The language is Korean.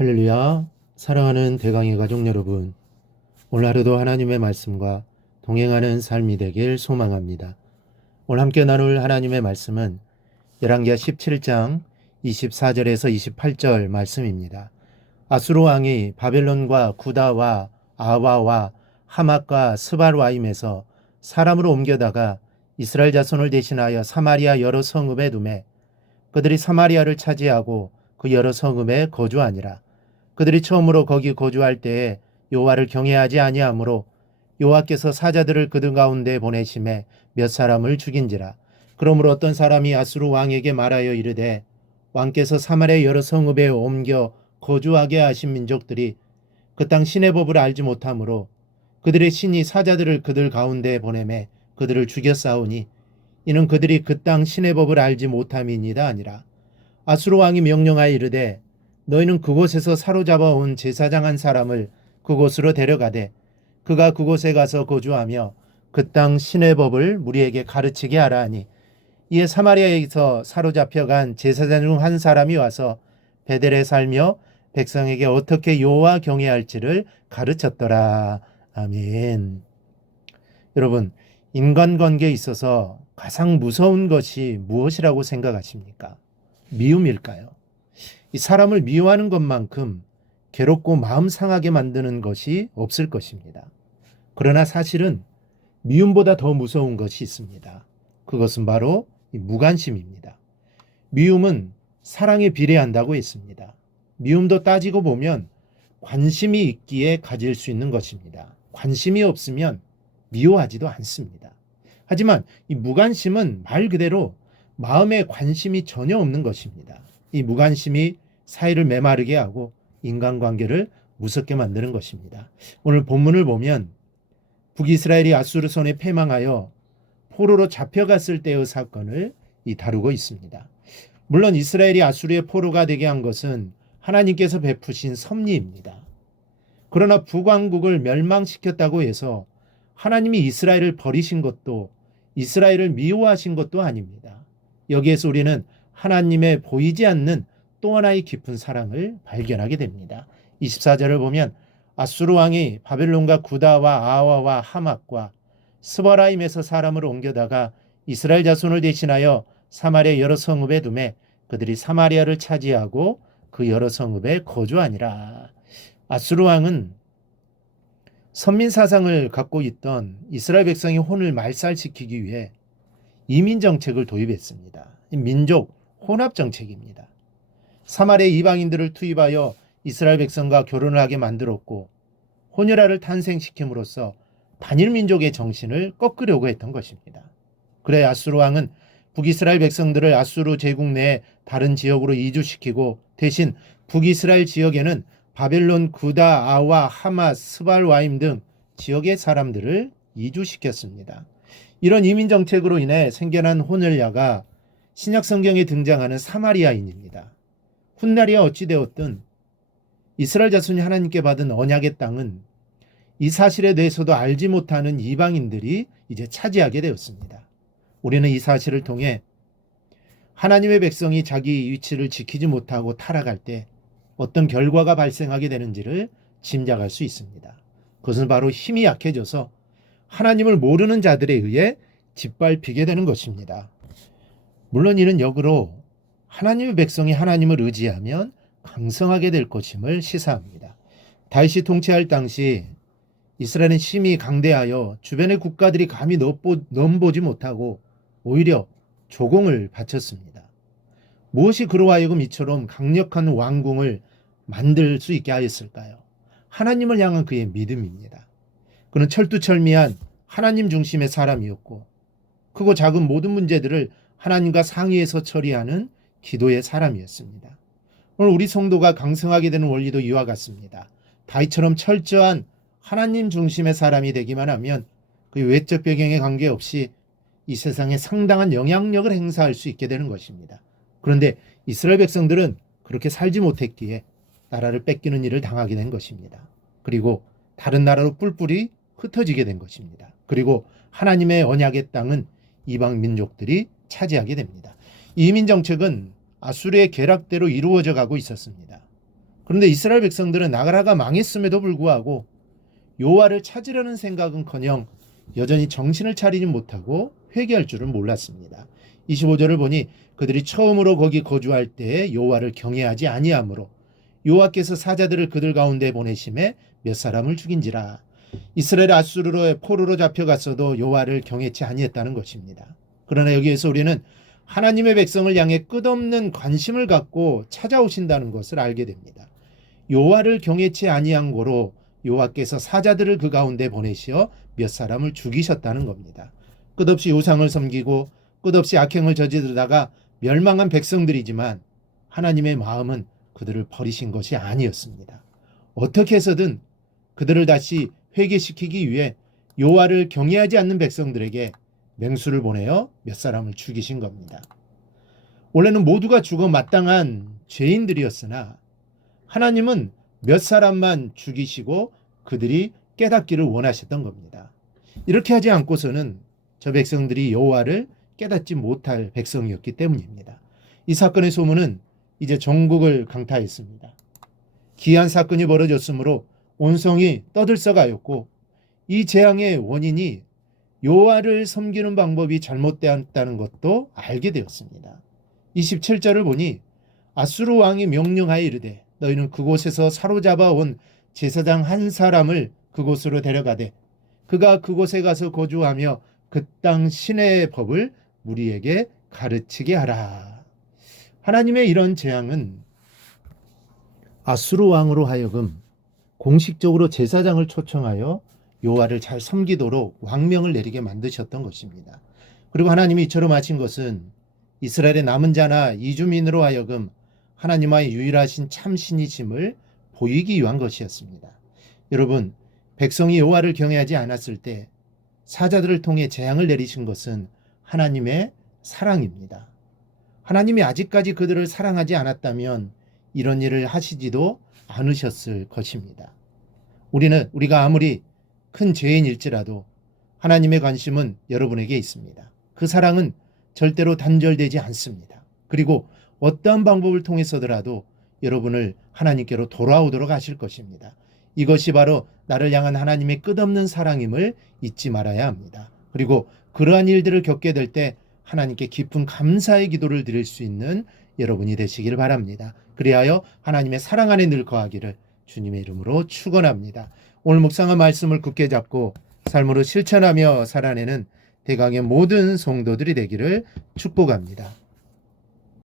할렐루야, 사랑하는 대강의 가족 여러분, 오늘 하루도 하나님의 말씀과 동행하는 삶이 되길 소망합니다. 오늘 함께 나눌 하나님의 말씀은 열왕기하 17장 24절에서 28절 말씀입니다. 아수르 왕이 바벨론과 구다와 아와와 하맛과 스발와임에서 사람으로 옮겨다가 이스라엘 자손을 대신하여 사마리아 여러 성읍에 두매 그들이 사마리아를 차지하고 그 여러 성읍에 거주하니라. 그들이 처음으로 거기 거주할 때에 여호와를 경외하지 아니하므로 여호와께서 사자들을 그들 가운데 보내심에 몇 사람을 죽인지라. 그러므로 어떤 사람이 아수르 왕에게 말하여 이르되 왕께서 사마리아 여러 성읍에 옮겨 거주하게 하신 민족들이 그 땅 신의 법을 알지 못하므로 그들의 신이 사자들을 그들 가운데 보내매 그들을 죽였사오니 이는 그들이 그 땅 신의 법을 알지 못함이니이다 아니라. 아수르 왕이 명령하여 이르되 너희는 그곳에서 사로잡아 온 제사장 한 사람을 그곳으로 데려가되 그가 그곳에 가서 거주하며 그 땅 신의 법을 무리에게 가르치게 하라 하니 이에 사마리아에서 사로잡혀간 제사장 중 한 사람이 와서 베델에 살며 백성에게 어떻게 여호와 경외할지를 가르쳤더라. 아멘. 여러분, 인간관계에 있어서 가장 무서운 것이 무엇이라고 생각하십니까? 미움일까요? 이 사람을 미워하는 것만큼 괴롭고 마음 상하게 만드는 것이 없을 것입니다. 그러나 사실은 미움보다 더 무서운 것이 있습니다. 그것은 바로 무관심입니다. 미움은 사랑에 비례한다고 했습니다. 미움도 따지고 보면 관심이 있기에 가질 수 있는 것입니다. 관심이 없으면 미워하지도 않습니다. 하지만 이 무관심은 말 그대로 마음에 관심이 전혀 없는 것입니다. 이 무관심이 사이를 메마르게 하고 인간관계를 무섭게 만드는 것입니다. 오늘 본문을 보면 북이스라엘이 아수르 손에 패망하여 포로로 잡혀갔을 때의 사건을 다루고 있습니다. 물론 이스라엘이 아수르의 포로가 되게 한 것은 하나님께서 베푸신 섭리입니다. 그러나 북왕국을 멸망시켰다고 해서 하나님이 이스라엘을 버리신 것도 이스라엘을 미워하신 것도 아닙니다. 여기에서 우리는 하나님의 보이지 않는 또 하나의 깊은 사랑을 발견하게 됩니다. 24절을 보면 아수르 왕이 바벨론과 구다와 아와와 하맛과 스바라임에서 사람을 옮겨다가 이스라엘 자손을 대신하여 사마리아 여러 성읍에 두매 그들이 사마리아를 차지하고 그 여러 성읍에 거주하니라. 아수르 왕은 선민 사상을 갖고 있던 이스라엘 백성의 혼을 말살시키기 위해 이민 정책을 도입했습니다. 민족 혼합 정책입니다. 사마리아 이방인들을 투입하여 이스라엘 백성과 결혼을 하게 만들었고 혼혈아를 탄생시킴으로써 단일 민족의 정신을 꺾으려고 했던 것입니다. 그래 아수르 왕은 북이스라엘 백성들을 아수르 제국 내 다른 지역으로 이주시키고 대신 북이스라엘 지역에는 바벨론, 구다, 아와, 하마, 스발와임 등 지역의 사람들을 이주시켰습니다. 이런 이민 정책으로 인해 생겨난 혼혈야가 신약 성경에 등장하는 사마리아인입니다. 훗날이야 어찌되었든 이스라엘 자손이 하나님께 받은 언약의 땅은 이 사실에 대해서도 알지 못하는 이방인들이 이제 차지하게 되었습니다. 우리는 이 사실을 통해 하나님의 백성이 자기 위치를 지키지 못하고 타락할 때 어떤 결과가 발생하게 되는지를 짐작할 수 있습니다. 그것은 바로 힘이 약해져서 하나님을 모르는 자들에 의해 짓밟히게 되는 것입니다. 물론 이는 역으로 하나님의 백성이 하나님을 의지하면 강성하게 될 것임을 시사합니다. 다윗이 통치할 당시 이스라엘은 심히 강대하여 주변의 국가들이 감히 넘보지 못하고 오히려 조공을 바쳤습니다. 무엇이 그로 하여금 이처럼 강력한 왕궁을 만들 수 있게 하였을까요? 하나님을 향한 그의 믿음입니다. 그는 철두철미한 하나님 중심의 사람이었고 크고 작은 모든 문제들을 하나님과 상의해서 처리하는 기도의 사람이었습니다. 오늘 우리 성도가 강성하게 되는 원리도 이와 같습니다. 다윗처럼 철저한 하나님 중심의 사람이 되기만 하면 그 외적 배경에 관계없이 이 세상에 상당한 영향력을 행사할 수 있게 되는 것입니다. 그런데 이스라엘 백성들은 그렇게 살지 못했기에 나라를 뺏기는 일을 당하게 된 것입니다. 그리고 다른 나라로 뿔뿔이 흩어지게 된 것입니다. 그리고 하나님의 언약의 땅은 이방 민족들이 차지하게 됩니다. 이민 정책은 아수르의 계략대로 이루어져 가고 있었습니다. 그런데 이스라엘 백성들은 나라가 망했음에도 불구하고 여호와를 찾으려는 생각은커녕 여전히 정신을 차리지 못하고 회개할 줄은 몰랐습니다. 25절을 보니 그들이 처음으로 거기 거주할 때에 여호와를 경외하지 아니하므로 여호와께서 사자들을 그들 가운데 보내심에 몇 사람을 죽인지라. 이스라엘 아수르로의 포로로 잡혀갔어도 여호와를 경외치 아니했다는 것입니다. 그러나 여기에서 우리는 하나님의 백성을 향해 끝없는 관심을 갖고 찾아오신다는 것을 알게 됩니다. 여호와를 경외치 아니한 고로 여호와께서 사자들을 그 가운데 보내시어 몇 사람을 죽이셨다는 겁니다. 끝없이 우상을 섬기고 끝없이 악행을 저지르다가 멸망한 백성들이지만 하나님의 마음은 그들을 버리신 것이 아니었습니다. 어떻게 해서든 그들을 다시 회개시키기 위해 여호와를 경외하지 않는 백성들에게 맹수를 보내어 몇 사람을 죽이신 겁니다. 원래는 모두가 죽어 마땅한 죄인들이었으나 하나님은 몇 사람만 죽이시고 그들이 깨닫기를 원하셨던 겁니다. 이렇게 하지 않고서는 저 백성들이 여호와를 깨닫지 못할 백성이었기 때문입니다. 이 사건의 소문은 이제 전국을 강타했습니다. 기이한 사건이 벌어졌으므로 온성이 떠들썩하였고 이 재앙의 원인이 여호와를 섬기는 방법이 잘못되었다는 것도 알게 되었습니다. 27절을 보니 아수르 왕이 명령하여 이르되 너희는 그곳에서 사로잡아 온 제사장 한 사람을 그곳으로 데려가되 그가 그곳에 가서 거주하며 그 땅 신의 법을 무리에게 가르치게 하라. 하나님의 이런 재앙은 아수르 왕으로 하여금 공식적으로 제사장을 초청하여 여호와를 잘 섬기도록 왕명을 내리게 만드셨던 것입니다. 그리고 하나님이 이처럼 하신 것은 이스라엘의 남은 자나 이주민으로 하여금 하나님의 유일하신 참신이심을 보이기 위한 것이었습니다. 여러분, 백성이 여호와를 경외하지 않았을 때 사자들을 통해 재앙을 내리신 것은 하나님의 사랑입니다. 하나님이 아직까지 그들을 사랑하지 않았다면 이런 일을 하시지도 않으셨을 것입니다. 우리가 아무리 큰 죄인일지라도 하나님의 관심은 여러분에게 있습니다. 그 사랑은 절대로 단절되지 않습니다. 그리고 어떠한 방법을 통해서더라도 여러분을 하나님께로 돌아오도록 하실 것입니다. 이것이 바로 나를 향한 하나님의 끝없는 사랑임을 잊지 말아야 합니다. 그리고 그러한 일들을 겪게 될 때 하나님께 깊은 감사의 기도를 드릴 수 있는 여러분이 되시길 바랍니다. 그리하여 하나님의 사랑 안에 늘 거하기를 주님의 이름으로 축원합니다. 오늘 묵상한 말씀을 굳게 잡고 삶으로 실천하며 살아내는 대강의 모든 성도들이 되기를 축복합니다.